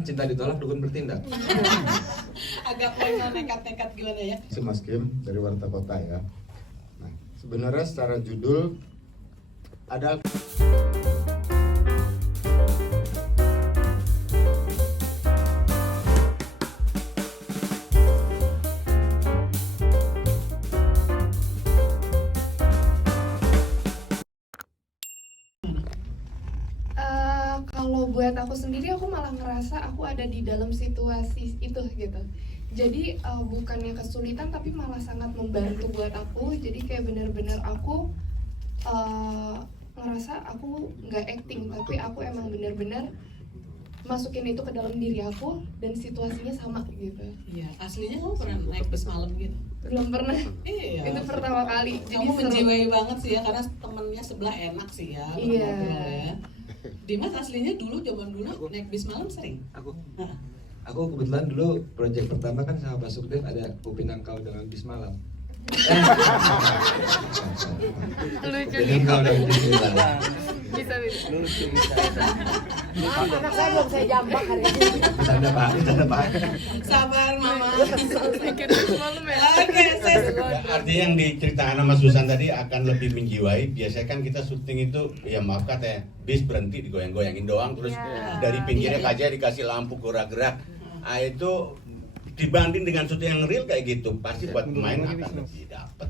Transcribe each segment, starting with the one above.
Kan cinta ditolak, dukun bertindak. Agak pengen nekat-nekat gimana ya? Si Mas Kim dari Warta Kota ya. Nah, sebenarnya secara judul ada Kalau buat aku sendiri, aku malah ngerasa aku ada di dalam situasi itu gitu. Jadi bukannya kesulitan, tapi malah sangat membantu buat aku. Jadi kayak bener-bener aku ngerasa aku nggak acting, tapi aku emang bener-bener masukin itu ke dalam diri aku dan situasinya sama gitu. Iya, aslinya kamu pernah naik bus malam gitu? Belum pernah. Iya. Itu pertama kali. Jadi Kamu seru. menjiwai banget sih ya, karena temennya sebelah enak sih ya. Iya. Ngobrol ya. Dimas aslinya zaman dulu naik bis malam sering? Aku Nah, aku kebetulan dulu proyek pertama kan sama Pak Sukdev ada Upinang Kau dengan bis malam. Lucu Upinang Kau dengan bis malam. bisa. Anak saya belum saya jambak hari ini. Bercanda Pak. sabar mama. Malam ya. Oke, Ses. Artinya yang diceritakan sama Susan tadi akan lebih menjiwai. Biasanya kan kita syuting itu, ya maaf kata ya, bis berhenti digoyang-goyangin doang, terus dari pinggirnya kaca dikasih lampu gerak-gerak. Nah itu dibanding dengan syuting yang real kayak gitu, pasti buat pemain akan lebih dapet.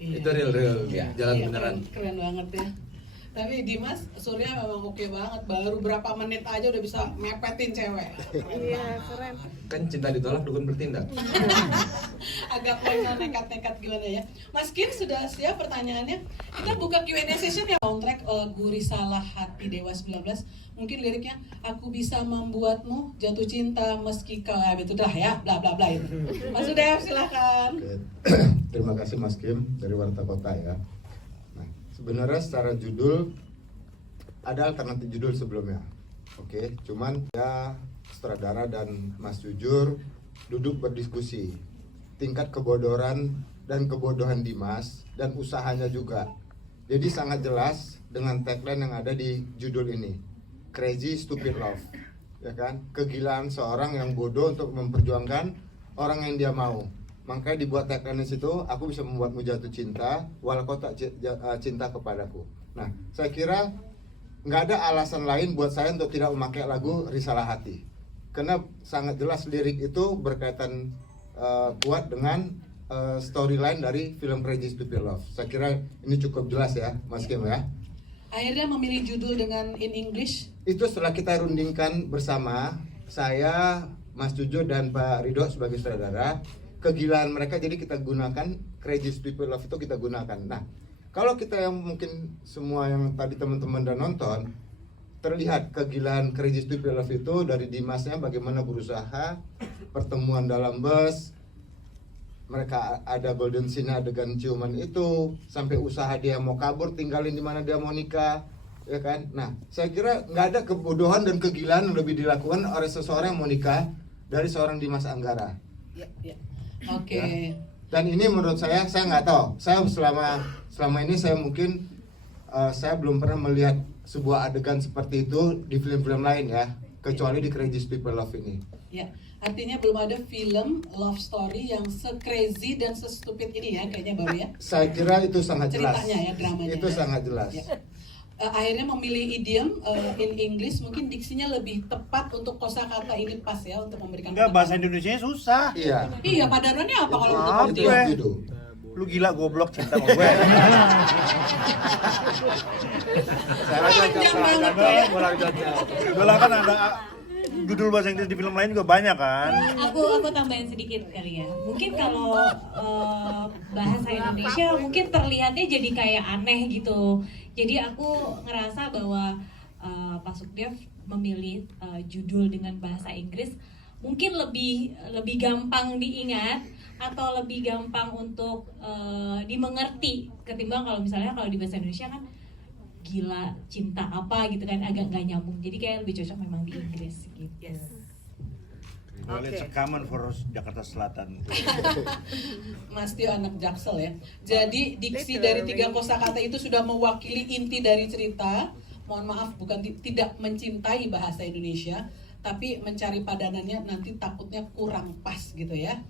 Iya. Itu real Iya. jalan Iya, beneran. keren banget ya. Tapi Dimas, Surya memang oke banget. Baru berapa menit aja udah bisa mepetin cewek. Iya, keren. Kan cinta ditolak, dukun bertindak. Agak pengen nekat-nekat gimana ya? Mas Kim sudah siap pertanyaannya? Kita buka Q&A session ya. Soundtrack lagu Risalah Hati Dewa 19. Mungkin liriknya, aku bisa membuatmu jatuh cinta meski kau itu dah ya, bla bla bla itu. Mas Sudev silakan. Oke. Terima kasih Mas Kim dari Warta Kota ya. Nah, sebenarnya secara judul ada alternatif judul sebelumnya. Oke, cuman ya sutradara dan Mas Jujur duduk berdiskusi tingkat kebodohan dan kebodohan Dimas dan usahanya juga. Jadi sangat jelas dengan tagline yang ada di judul ini. Crazy Stupid Love. Ya kan? Kegilaan seorang yang bodoh untuk memperjuangkan orang yang dia mau. Makanya dibuat tagline di situ, aku bisa membuatmu jatuh cinta walau kau tak cinta kepadaku. Nah, saya kira nggak ada alasan lain buat saya untuk tidak memakai lagu Risalah Hati. Karena sangat jelas lirik itu berkaitan kuat dengan storyline dari film Crazy Stupid Love. Saya kira ini cukup jelas ya, Mas Kim ya. Akhirnya memilih judul dengan in English. Itu setelah kita rundingkan bersama, saya, Mas Jujur dan Pak Ridho sebagai saudara, kegilaan mereka jadi kita gunakan Crazy Stupid Love itu kita gunakan. Nah, kalau kita yang mungkin semua yang tadi teman-teman udah nonton, terlihat kegilaan Crazy Stupid Love itu dari Dimasnya bagaimana berusaha, pertemuan dalam bus, mereka ada golden scene adegan ciuman itu, sampai usaha dia mau kabur tinggalin di mana dia mau nikah, ya kan? Nah, saya kira nggak ada kebodohan dan kegilaan yang lebih dilakukan oleh seseorang yang mau nikah dari seorang Dimas Anggara. Ya, ya. Oke. Ya. Dan ini menurut saya nggak tahu. Saya selama ini saya mungkin saya belum pernah melihat sebuah adegan seperti itu di film-film lain ya, kecuali di Crazy Stupid Love ini. Ya, artinya belum ada film love story yang se-crazy dan se-stupid ini ya, kayaknya baru ya. Saya kira itu sangat jelas. Ceritanya ya, dramanya. Itu ya. sangat jelas. Ya. Akhirnya memilih idiom in English, mungkin diksinya lebih tepat untuk kosakata ini pas ya untuk memberikan. Enggak, bahasa Indonesia susah. Iya. Iya, padarannya apa kalau untuk Apa? Itu idiom? itu. Lu gila goblok cinta sama gue. Panjang banget ya. Udah kan ada judul bahasa Inggris di film lain juga banyak kan. Aku tambahin sedikit kali ya. Mungkin kalau bahasa Indonesia mungkin terlihatnya jadi kayak aneh gitu. Jadi aku ngerasa bahwa Pak Sukdev memilih judul dengan bahasa Inggris mungkin lebih gampang diingat atau lebih gampang untuk dimengerti ketimbang kalau misalnya kalau di bahasa Indonesia kan gila cinta apa gitu kan agak nggak nyambung. Jadi kayak lebih cocok memang di Inggris gitu. Yes. Well, it's common for Jakarta Selatan. Mas Tio anak Jaksel ya. Jadi diksi dari 3 kosakata itu sudah mewakili inti dari cerita. Mohon maaf bukan tidak mencintai bahasa Indonesia, tapi mencari padanannya nanti takutnya kurang pas gitu ya.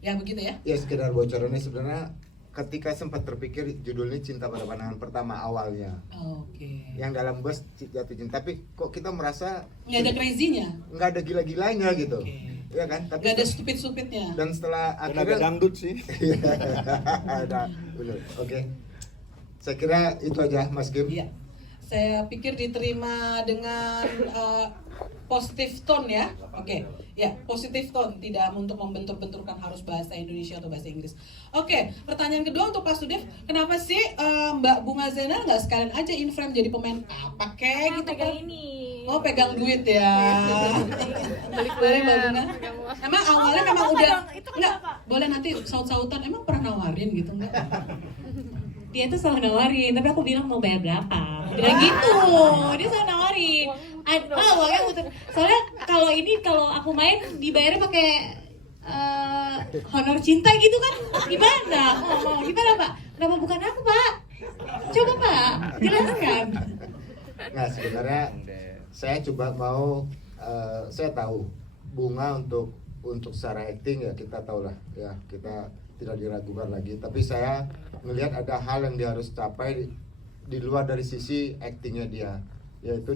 Ya begitu ya. Ya sekedar bocorannya sebenarnya ketika sempat terpikir judulnya Cinta Pada Pandangan Pertama awalnya. Oke. Yang dalam bus jatuh cinta, tapi kok kita merasa Nggak ada crazy-nya. nggak ada gila-gilanya gitu. Oke. Iya kan? Tapi Nggak ada stupid-stupidnya. dan setelah Dan agak akhirnya dangdut sih. ada benar. Oke. Saya kira itu aja Mas Kim. Iya. Saya pikir diterima dengan positive tone ya. Oke. Ya, positive tone, tidak untuk membentur-benturkan harus bahasa Indonesia atau bahasa Inggris. Oke, pertanyaan kedua untuk Pak Sudev, kenapa sih Mbak Bunga Zainal nggak sekalian aja in frame jadi pemain apa kayak gitu pegang kan? ini. Oh, pegang duit ya. Boleh Mbak Bunga. Emang awalnya memang udah enggak boleh nanti saut-sautan. Emang pernah nawarin gitu enggak? Dia tuh selalu nawarin, tapi aku bilang mau bayar berapa. Bilang gitu, dia selalu nawarin. Uangnya muter. Soalnya kalau aku main dibayarnya pakai honor cinta gitu kan? Gimana? Mau gimana Pak? Kenapa bukan aku Pak? Coba Pak, jelaskan. Nah sebenarnya saya coba mau saya tahu Bunga untuk secara acting ya kita tahu lah ya, kita tidak diragukan lagi, tapi saya melihat ada hal yang dia harus capai di luar dari sisi actingnya dia, yaitu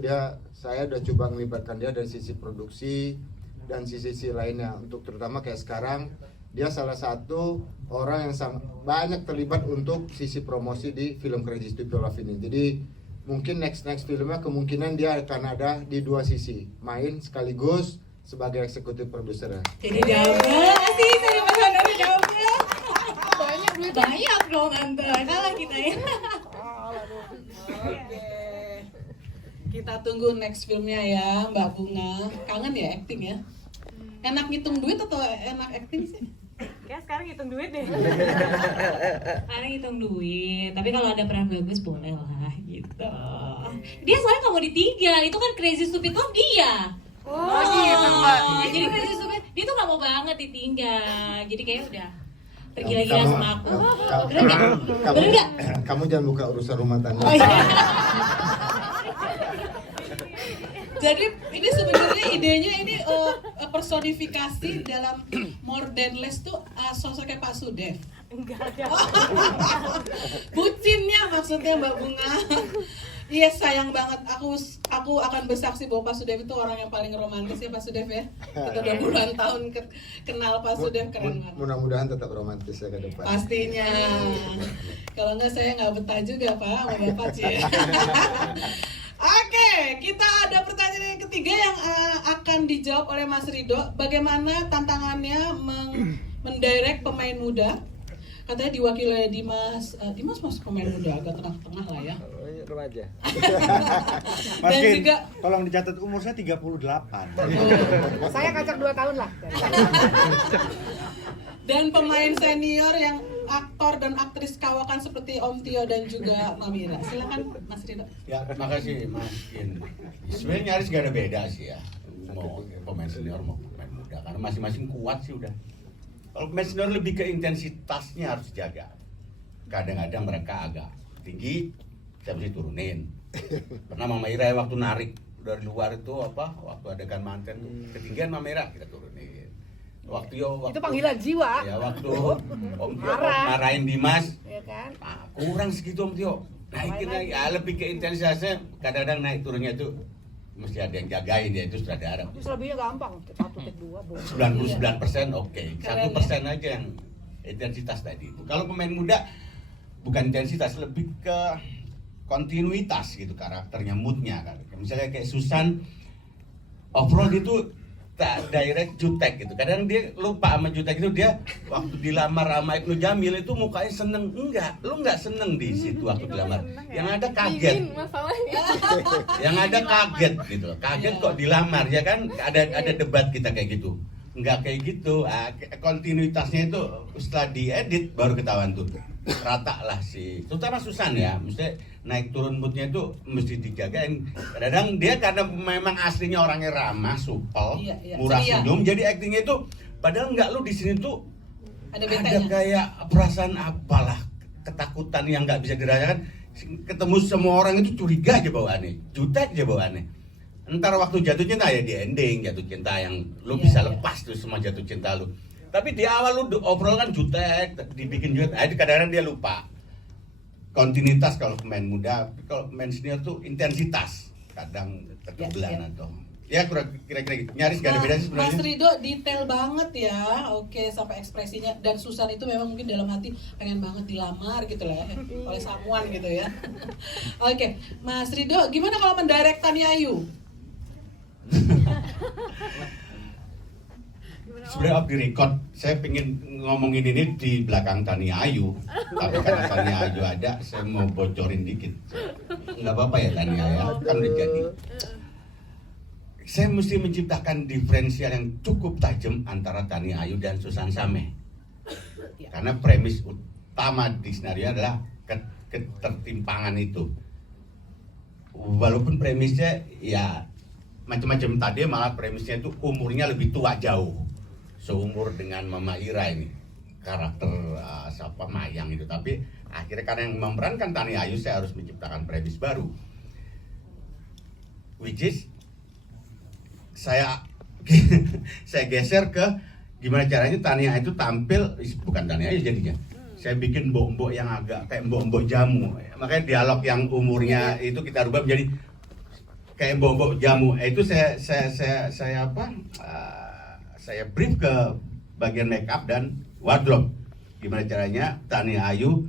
saya udah coba melibatkan dia dari sisi produksi dan sisi lainnya, untuk terutama kayak sekarang dia salah satu orang yang banyak terlibat untuk sisi promosi di film Crazy Stupid Love ini. Jadi mungkin next filmnya kemungkinan dia akan ada di dua sisi, main sekaligus sebagai eksekutif produser. Jadi double sih, saya Mas Honor double. Banyak dong Tante, kalah kita ya. Oke. Kita tunggu next filmnya ya Mbak Bunga. Kangen ya acting ya? Enak ngitung duit atau enak acting sih? Kayak sekarang hitung duit deh. Sekarang hitung duit, tapi kalau ada peran bagus boleh lah gitu. Dia soalnya nggak mau ditinggal, itu kan Crazy Stupid Love dia. Oh, gitu, Mbak. Jadi Crazy Stupid, dia tuh nggak mau banget ditinggal. Jadi kayaknya udah tergila-gila sama aku. Bener nggak? Bener nggak? Kamu jangan buka urusan rumah tangga. Oh, iya. Jadi ini sebenarnya idenya ini personifikasi dalam More Than Less tuh sosoknya Pak Sudev. Enggak ada. Bucinnya maksudnya Mbak Bunga. Iya sayang banget, aku akan bersaksi bahwa Pak Sudev itu orang yang paling romantis ya Pak Sudev ya. Kita udah puluhan tahun kenal Pak Sudev, keren banget. Mudah-mudahan tetap romantis ya ke depan. Pastinya. Kalau enggak saya nggak betah juga Pak sama Bapak Cie. Oke, kita ada pertanyaan yang ketiga yang akan dijawab oleh Mas Rido. Bagaimana tantangannya mendirect pemain muda? Katanya diwakili oleh Dimas. Dimas masuk pemain muda, agak tengah-tengah lah ya. Remaja. Mas Dan Kim, juga tolong dicatat umur saya 38. Saya kacak 2 tahun lah. dan pemain senior yang aktor dan aktris kawakan seperti Om Tio dan juga Mamira. Silakan Mas Rido. Ya, makasih Mas Kin. Sebenarnya nyaris gak ada beda sih ya, mau pemain senior mau pemain muda, karena masing-masing kuat sih udah. Kalau pemain senior lebih ke intensitasnya harus dijaga. Kadang-kadang mereka agak tinggi, saya mesti turunin. Pernah Mama Ira waktu narik dari luar itu waktu adegan manten tuh ketinggian Mama Ira kita turunin. Waktu Itu panggilan jiwa. ya waktu Om Tio marahin Dimas, Ya kan? kurang segitu Om Tio, naikin lagi. Lebih ke intensitasnya, kadang-kadang naik turunnya itu mesti ada yang jagain, ya itu sutradara. Itu selebihnya gampang. 1 take 2 boleh. 99% oke, Keren, 1% aja yang intensitas tadi itu. Kalau pemain muda bukan intensitas, lebih ke kontinuitas gitu karakternya, moodnya kan. Misalnya kayak Susan, overall itu tak direct jutek gitu. Kadang dia lupa sama jutek itu, dia waktu dilamar sama Ibnu Jamil itu mukanya seneng. Enggak, lu enggak seneng di situ waktu dilamar. Yang ada kaget. Yang ada kaget gitu. Kaget kok dilamar ya kan, ada debat kita kayak gitu. Enggak kayak gitu. Kontinuitasnya itu setelah diedit baru ketahuan tuh. Rata lah sih. Terutama Susan ya, mesti naik turun moodnya itu mesti dijagain. Kadang dia karena memang aslinya orangnya ramah, supel, Iya. murah Ceria. senyum, jadi actingnya itu padahal enggak, lu di sini tuh Ada ada betanya. kayak perasaan apalah, ketakutan yang nggak bisa dirasakan. Ketemu semua orang itu curiga aja bawaannya, jutek aja bawaannya. Ntar waktu jatuh cinta ya di ending jatuh cinta yang lu Iya, bisa iya. lepas tuh semua jatuh cinta lu. Tapi di awal lu overall kan jutek, dibikin jutek. Kadang-kadang dia lupa. Kontinuitas kalau pemain muda, kalau pemain senior tuh intensitas. Kadang ketebelan Iya, iya. atau ya kira-kira gitu. Nyaris gak ada bedanya Mas sebenarnya. Rido detail banget ya, oke sampai ekspresinya. Dan Susan itu memang mungkin dalam hati pengen banget dilamar gitu lah ya, oleh someone gitu ya. Oke, Mas Rido, gimana kalau mendirect Tani Ayu? Sebenarnya off the record, saya pengen ngomongin ini di belakang Tani Ayu. Tapi karena Tani Ayu ada, saya mau bocorin dikit. Nggak apa-apa ya Tani Ayu, kan udah jadi. Saya mesti menciptakan diferensial yang cukup tajam antara Tani Ayu dan Susan Sameh. Karena premis utama di skenario adalah ketertimpangan itu. Walaupun premisnya ya macam-macam, tadi malah premisnya itu umurnya lebih tua jauh, seumur dengan Mama Ira ini karakter siapa Mayang itu. Tapi akhirnya karena yang memerankan Tani Ayu, saya harus menciptakan premis baru, which is saya saya geser ke gimana caranya Tani Ayu itu tampil, bukan Tani Ayu jadinya. Saya bikin mbok-mbok yang agak kayak mbok-mbok jamu. Makanya dialog yang umurnya itu kita rubah menjadi kayak mbok-mbok jamu. Itu saya apa? Saya brief ke bagian make up dan wardrobe. Gimana caranya Tani Ayu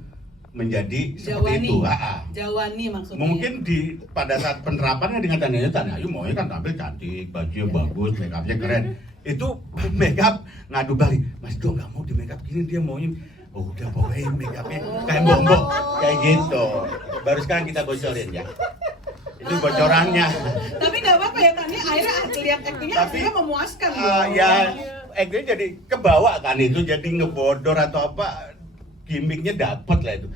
menjadi seperti itu. Jawani maksudnya. Mungkin pada saat penerapannya dengan Tani Ayu maunya kan tampil cantik, bajunya bagus, make upnya keren. Itu make up ngadu balik, Mas Do nggak mau di make up gini, dia maunya oh udah pokoknya make upnya kayak mbok-mbok kayak gitu. Baru sekarang kita bocorin ya. Itu bocorannya. Tapi nggak apa-apa ya Tani, akhirnya lihat aktingnya Tapi, hasilnya memuaskan. Ya actingnya jadi kebawa kan, itu jadi ngebodor atau apa, gimmicknya dapet lah itu.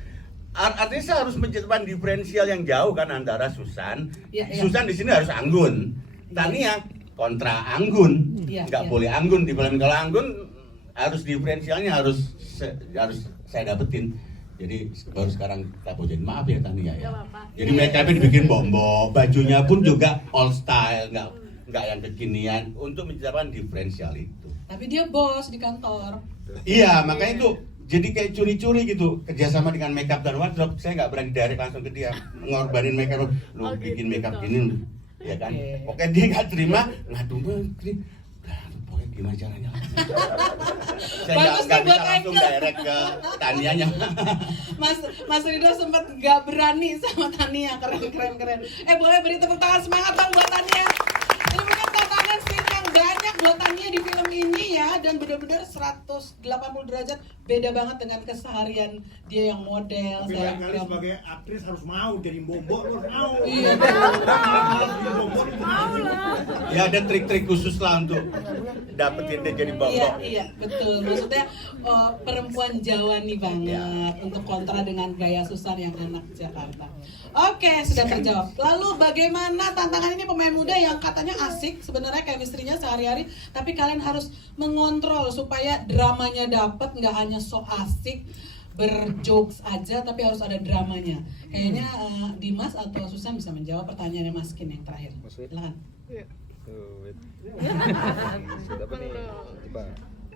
Artinya saya harus menciptakan diferensial yang jauh kan antara Susan. Ya, ya. Susan di sini harus anggun. Tania kontra anggun. Ya, Nggak ya. boleh anggun di film. Kalau anggun harus diferensialnya harus saya dapetin. Jadi baru sekarang kita bocorin, maaf ya Tania ya. Jadi make upnya dibikin bombo, bajunya pun juga all style, nggak yang kekinian untuk menciptakan diferensial itu. Tapi dia bos di kantor. Iya, makanya itu jadi kayak curi-curi gitu, kerjasama dengan makeup dan wardrobe. Saya nggak berani direct langsung ke dia, ngorbanin makeup, lu bikin makeup gini, ya kan? Oke, dia nggak terima, ngadu menteri. Pokoknya gimana caranya? Saya Bagus nggak nih bisa buat langsung actor. direct ke Tanianya. Mas Rido sempat nggak berani sama Tania, keren. Boleh beri tepuk tangan semangat dong buat Tania. Ini bukan tantangan scene yang banyak buat Tania di film ini ya, dan benar-benar 180 derajat beda banget dengan keseharian dia yang model. Tapi selebgram. kali sebagai aktris harus mau jadi bombok, lu harus mau. Iya. Jadi bombok itu mau lah. Ya ada trik-trik khusus lah untuk dapetin dia jadi bombok. Iya, betul. Maksudnya perempuan Jawa nih banget untuk kontra dengan gaya Susan yang anak Jakarta. Oke, sudah terjawab. Lalu bagaimana tantangan ini pemain muda yang katanya asik sebenarnya chemistry-nya sehari-hari, tapi kalian harus mengontrol supaya dramanya dapat, nggak hanya so asik berjokes aja, tapi harus ada dramanya. Kayaknya Dimas atau Susan bisa menjawab pertanyaannya Mas Kim yang terakhir. Silakan.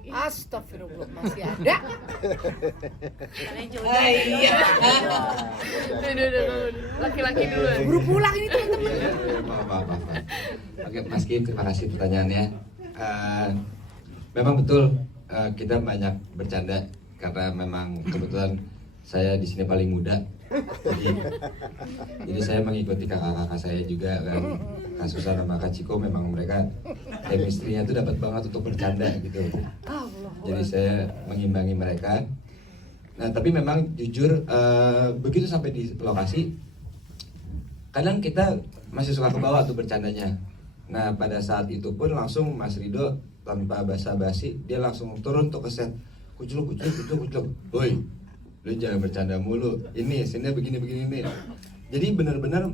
Astagfirullah, masih ada. Iya. Laki-laki dulu. Buru pulang ini teman-teman. Maaf. Oke, Mas Kim, terima kasih pertanyaannya. Memang betul kita banyak bercanda karena memang kebetulan saya di sini paling muda. Jadi saya mengikuti kakak-kakak saya juga kan, Kak Susan sama Kak Ciko, memang mereka chemistry-nya itu dapat banget untuk bercanda gitu. Jadi saya mengimbangi mereka. Nah tapi memang jujur begitu sampai di lokasi, kadang kita masih suka ke bawah tuh bercandanya. Nah pada saat itu pun langsung Mas Rido tanpa basa-basi dia langsung turun tuh ke set, kucluk, woi, lu jangan bercanda mulu, ini sini begini nih. Jadi benar-benar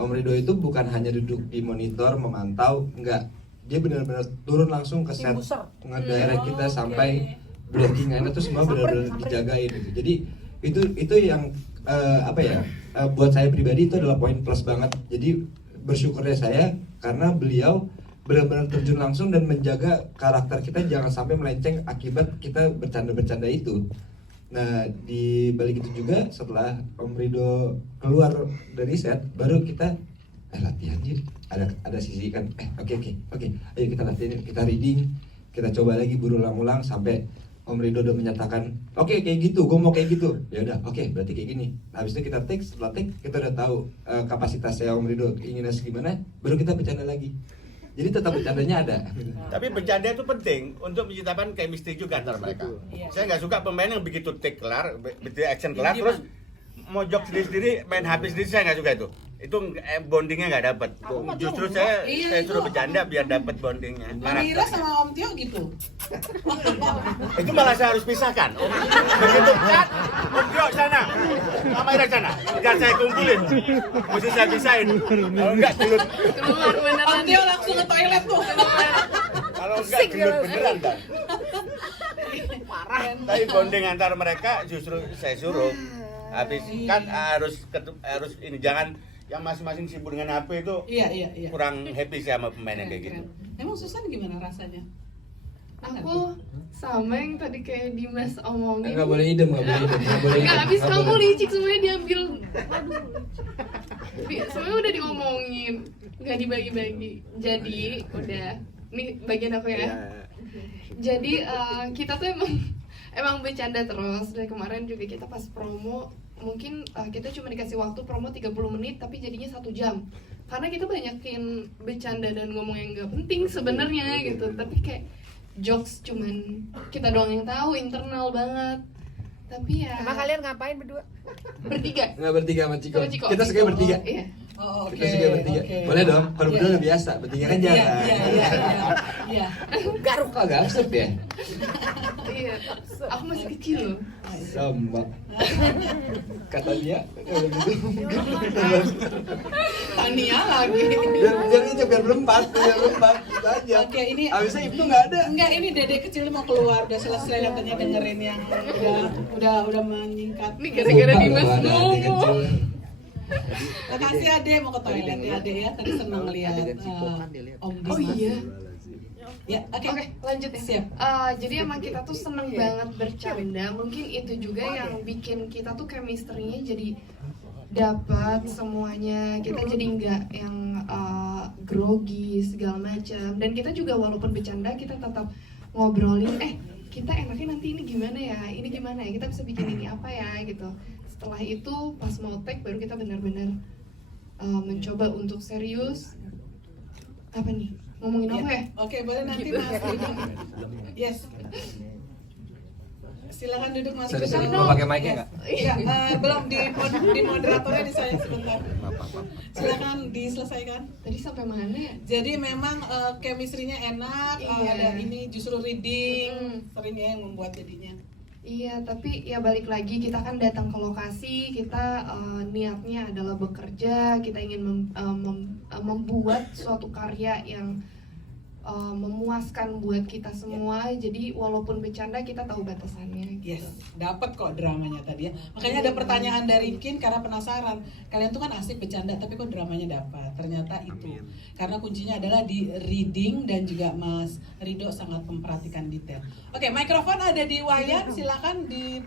Om Rido itu bukan hanya duduk di monitor memantau, enggak, dia benar-benar turun langsung ke set, ngedirect kita sampai breakingannya tuh semua benar-benar dijagain gitu. Jadi itu yang buat saya pribadi itu adalah poin plus banget. Jadi bersyukurnya saya karena beliau benar-benar terjun langsung dan menjaga karakter kita jangan sampai melenceng akibat kita bercanda-bercanda itu. Nah, di balik itu juga setelah Om Rido keluar dari set, baru kita latihan yuk. Ada sisi kan, oke, ayo kita latihan, kita reading, kita coba lagi berulang-ulang sampai Om Rido udah menyatakan, oke, kayak gitu, gue mau kayak gitu. Ya udah, oke, berarti kayak gini. Nah, habis itu kita take, setelah take kita udah tahu kapasitasnya Om Rido inginnya segimana, baru kita bercanda lagi. Jadi tetap bercandanya ada. Tapi bercanda itu penting untuk menciptakan chemistry juga antara mereka. Iya. Saya nggak suka pemain yang begitu take kelar, begitu action kelar, Gimana? terus mojok sendiri-sendiri, main habis sendiri, saya nggak suka itu. Itu bondingnya nggak dapet. Justru saya suruh bercanda biar dapet bondingnya. Mira sama Om Tio gitu. Itu malah saya harus pisahkan. Begitu kan, Om Tio sana, Mama Ira sana, biar saya kumpulin. Mesti saya pisahin. Kalau enggak gelut, Keluar Om beneran. Tio langsung ke toilet tuh. kalau enggak gelut beneran kan. Tapi bonding antar mereka justru saya suruh. Habis kan harus ini, jangan yang masing-masing sibuk dengan HP itu. Iya. Kurang happy saya sama pemainnya kayak gitu. Emang Susan gimana rasanya? Aku sama yang tadi kayak Dimas omongin. Nggak boleh idem. Nggak, habis kamu licik semuanya diambil. Aduh. Semuanya udah diomongin, nggak dibagi-bagi. Jadi udah, nih bagian aku ya. Jadi kita tuh emang bercanda terus. Dari kemarin juga kita pas promo, mungkin kita cuma dikasih waktu promo 30 menit tapi jadinya 1 jam. Karena kita banyakin bercanda dan ngomong yang nggak penting sebenarnya gitu. Tapi kayak jokes cuman kita doang yang tahu, internal banget. Tapi ya Emang kalian ngapain berdua? bertiga. Nggak bertiga sama Ciko. Sama Ciko. Kita suka bertiga. Iya. Oh, oke. Kita suka bertiga. Oke. Boleh dong. Kalau Iya. berdua udah biasa. Bertiga kan Iya, jarang. iya. Garuk agak absurd ya. Iya. Aku masih kecil loh. Sama. Katanya Tania lagi. biar berempat gitu aja. Oke, ini Abisnya itu nggak ada. enggak, ini Dede kecil mau keluar, udah selesai katanya dengerin yang udah menyingkat. Ini gara-gara Suka Dimas kalau ada adik ngomong. kecil. Makasih Ade, mau ke toilet ya Ade ya. Tadi senang lihat Om Dimas. Oh iya. Ya, oke. Oke, lanjut ya. Siap. Jadi emang kita tuh seneng banget bercanda. Mungkin itu juga yang bikin kita tuh chemistry-nya jadi dapat semuanya. Kita jadi nggak yang grogi segala macam. Dan kita juga walaupun bercanda kita tetap ngobrolin. Kita enaknya nanti ini gimana ya? Ini gimana ya? Kita bisa bikin ini apa ya? Gitu. Setelah itu pas mau take baru kita benar-benar mencoba untuk serius. Apa nih? Ngomongin apa ya? Oke, boleh nanti Mas. Yes. Silakan duduk Mas. Sorry, mau pakai mic-nya nggak? Iya, belum di moderatornya di saya sebentar. Silakan diselesaikan. Tadi sampai mana ya? Jadi memang chemistry-nya enak, Iya. ada ini justru reading sering ya yang membuat jadinya. Iya, tapi ya balik lagi kita kan datang ke lokasi, kita niatnya adalah bekerja, kita ingin membuat suatu karya yang memuaskan buat kita semua. Jadi walaupun bercanda kita tahu batasannya. Yes, dapat kok dramanya tadi ya. Makanya ada pertanyaan dari Kin karena penasaran. Kalian tuh kan asik bercanda tapi kok dramanya dapat. Ternyata itu. Karena kuncinya adalah di reading dan juga Mas Rido sangat memperhatikan detail. Oke, mikrofon ada di Wayan, silakan di